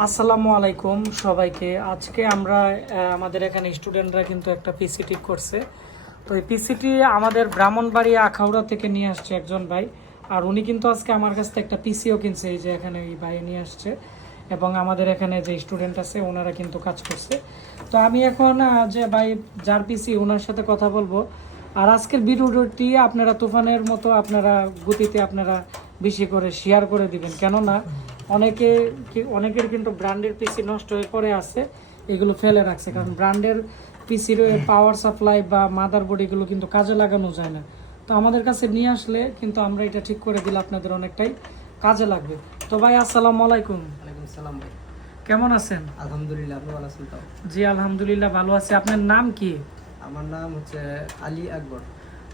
আসসালামু আলাইকুম সবাইকে। আজকে আমরা আমাদের এখানে স্টুডেন্টরা কিন্তু একটা পিসিটি করছে। তো এই পিসিটি আমাদের ব্রাহ্মণবাড়ি আখাউড়া থেকে নিয়ে আসছে একজন ভাই। আর উনি কিন্তু আজকে আমার কাছ থেকে একটা পিসিও কিনছে, এই যে এখানে এই ভাই নিয়ে আসছে। এবং আমাদের এখানে যে স্টুডেন্ট আছে, ওনারা কিন্তু কাজ করছে। তো আমি এখন যে ভাই, যার পিসি ওনার সাথে কথা বলব। আর আজকের ভিডিওটি আপনারা তুফানের মতো আপনারা গতিতে আপনারা বেশি করে শেয়ার করে দিবেন। কেননা অনেকে কি- অনেকের কিন্তু ব্র্যান্ডের পিসি নষ্ট হয়ে পড়ে আছে এগুলো ফেলে রাখছে। কারণ ব্র্যান্ডের পিসির পাওয়ার সাপ্লাই বা মাদার বোর্ড এগুলো কিন্তু কাজে লাগানো যায় না। তো আমাদের কাছে নিয়ে আসলে কিন্তু আমরা এটা ঠিক করে দিলে আপনাদের অনেকটাই কাজে লাগবে। তো ভাই আসসালামু আলাইকুম। ওয়ালাইকুম সালাম ভাই। কেমন আছেন? আলহামদুলিল্লাহ আপনি ভালো আছেন তো? জি আলহামদুলিল্লাহ ভালো আছি। আপনার নাম কি? আমার নাম হচ্ছে আলী আকবর।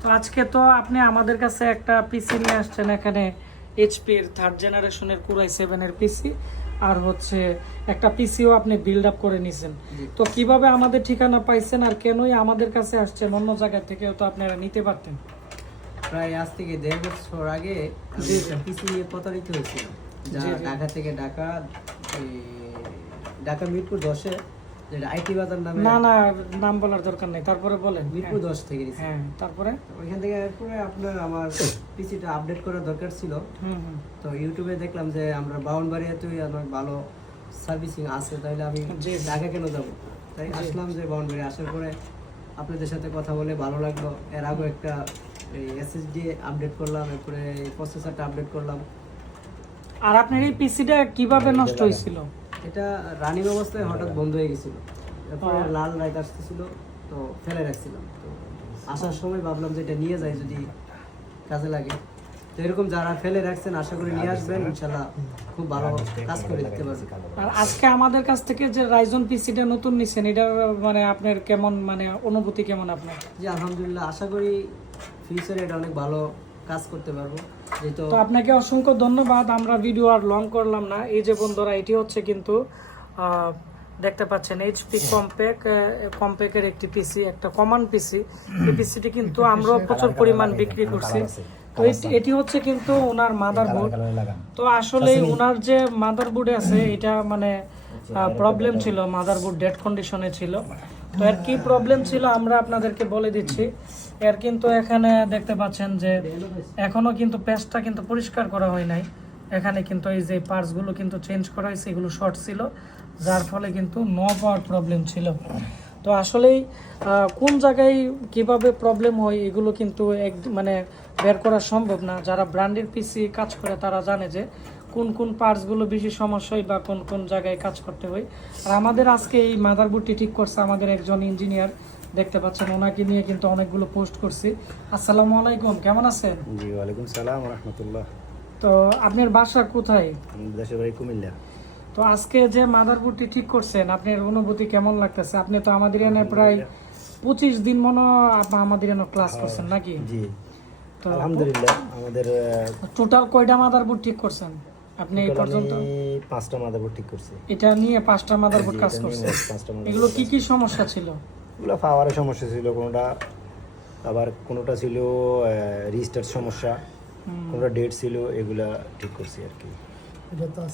তো আজকে তো আপনি আমাদের কাছে একটা পিসি নিয়ে আসছেন এখানে। এইচপির থার্ড জেনারেশনের কুরাই সেভেনের পিসি আর হচ্ছে একটা পিসিও আপনি বিল্ড আপ করে নিছেন। তো কীভাবে আমাদের ঠিকানা পাইছেন আর কেনই আমাদের কাছে আসছেন? অন্য জায়গা থেকেও তো আপনারা নিতে পারতেন। প্রায় আজ থেকে দেড় বছর আগে পিসি নিয়ে প্রতারিত হয়েছিল। ঢাকা থেকে ঢাকা ঢাকা মিরপুর দশে যেটা আইটি বাজার নামে না না নাম বলার দরকার নেই। তারপরে বলেন। মিরপুর দশ থেকে হ্যাঁ তারপরে? ওইখান থেকে এরপরে আপনার আমার পিসিটা আপডেট করার দরকার ছিল। হুম হুম। তো ইউটিউবে দেখলাম যে আমরা বাউনবাড়িয়াতেই অনেক ভালো সার্ভিসিং আছে তাহলে আমি জি। ঢাকা কেন যাব? তাই। আসলাম যে বাউনবাড়ি আসার পরে আপনাদের সাথে কথা বলে ভালো লাগল। এর আগে একটা এসএসডি আপডেট করলাম এরপরে প্রসেসরটা আপডেট করলাম। আর আপনার এই পিসিটা কীভাবে নষ্ট হয়েছিল? এটা রানিং অবস্থায় হঠাৎ বন্ধ হয়ে গেছিল। এরপরে ও। লাল লাইট আসতেছিল তো ফেলে রাখছিলাম। তো আসার সময় ভাবলাম যে এটা নিয়ে যাই যদি কাজে লাগে। তো এরকম যারা ফেলে রাখছেন আশা করি নিয়ে আসবেন। ইনশাল্লাহ খুব ভালো কাজ করে দিতে পারবে আর আজকে আমাদের কাছ থেকে যে রাইজন পিসিটা নতুন নিছেন এটার মানে আপনার কেমন মানে অনুভূতি কেমন আপনার? জি আলহামদুলিল্লাহ। আশা করি ফিউচারে এটা অনেক ভালো কাজ করতে পারব। তো আপনাকে অসংখ্য ধন্যবাদ আমরা ভিডিও আর লং করলাম না। এই যে বন্ধুরা এটি হচ্ছে কিন্তু দেখতে পাচ্ছেন এইচপি কম্প্যাক কম্প্যাকের একটি পিসি একটা কমন পিসি এই পিসিটি কিন্তু আমরা প্রচুর পরিমাণ বিক্রি করছি। তো এটি- হচ্ছে কিন্তু ওনার মাদার বোর্ড তো আসলে ওনার যে মাদার বোর্ডে আছে এটা মানে প্রবলেম ছিল মাদার বোর্ড ডেড কন্ডিশনে ছিল। তো এর কি প্রবলেম ছিল আমরা আপনাদেরকে বলে দিচ্ছি। এর কিন্তু এখানে দেখতে পাচ্ছেন যে এখনও কিন্তু পেস্টটা কিন্তু পরিষ্কার করা হয় নাই। এখানে কিন্তু এই যে পার্টসগুলো কিন্তু চেঞ্জ করা হয়েছে, এগুলো শর্ট ছিল, যার ফলে কিন্তু ন পাওয়ার প্রবলেম ছিল। তো আসলেই কোন জায়গায় কীভাবে প্রবলেম হয় এগুলো কিন্তু এক মানে বের করা সম্ভব না। যারা ব্র্যান্ডের পিসি কাজ করে তারা জানে যে কোন কোন পার্টসগুলো বেশি সমস্যা হয় বা কোন কোন জায়গায় কাজ করতে হয়। আর আমাদের আজকে এই মাদারবোর্ডটি ঠিক করছে আমাদের একজন ইঞ্জিনিয়ার দেখতে পাচ্ছেন ওনাকে নিয়ে কিন্তু অনেকগুলো পোস্ট করছি। আসসালামু আলাইকুম কেমন আছেন? জি ওয়ালাইকুম সালাম রহমতুল্লাহ। তো আপনার বাসা কোথায়? দেশের বাড়ি কুমিল্লা। তো আজকে যে মাদারবোর্ডটি ঠিক করছেন আপনার অনুভূতি কেমন লাগতেছে? আপনি তো আমাদের এনে প্রায় পঁচিশ দিন মনে হয় আমাদের এনে ক্লাস করছেন নাকি? জি। তো আলহামদুলিল্লাহ আমাদের টোটাল কয়টা মাদারবোর্ড ঠিক করছেন? আপনি এই পর্যন্ত? পাঁচটা মাদারবোর্ড ঠিক করছি। এটা নিয়ে পাঁচটা মাদারবোর্ড কাজ করছে। এগুলো কি কি সমস্যা ছিল? এগুলো পাওয়ারের সমস্যা ছিল কোনোটা আবার কোনোটা ছিল রিস্টার সমস্যা কোনোটা ডেট ছিল এগুলা ঠিক করছি আর কি।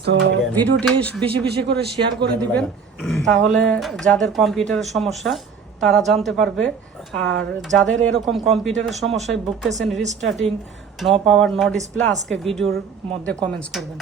তো ভিডিওটি বেশি বেশি করে শেয়ার করে দিবেন। তাহলে যাদের কম্পিউটারের সমস্যা তারা জানতে পারবে। আর যাদের এরকম কম্পিউটারের সমস্যায় ভুগতেছেন রিস্টার্টিং ন পাওয়ার ন ডিসপ্লে আজকে ভিডিওর মধ্যে কমেন্টস করবেন।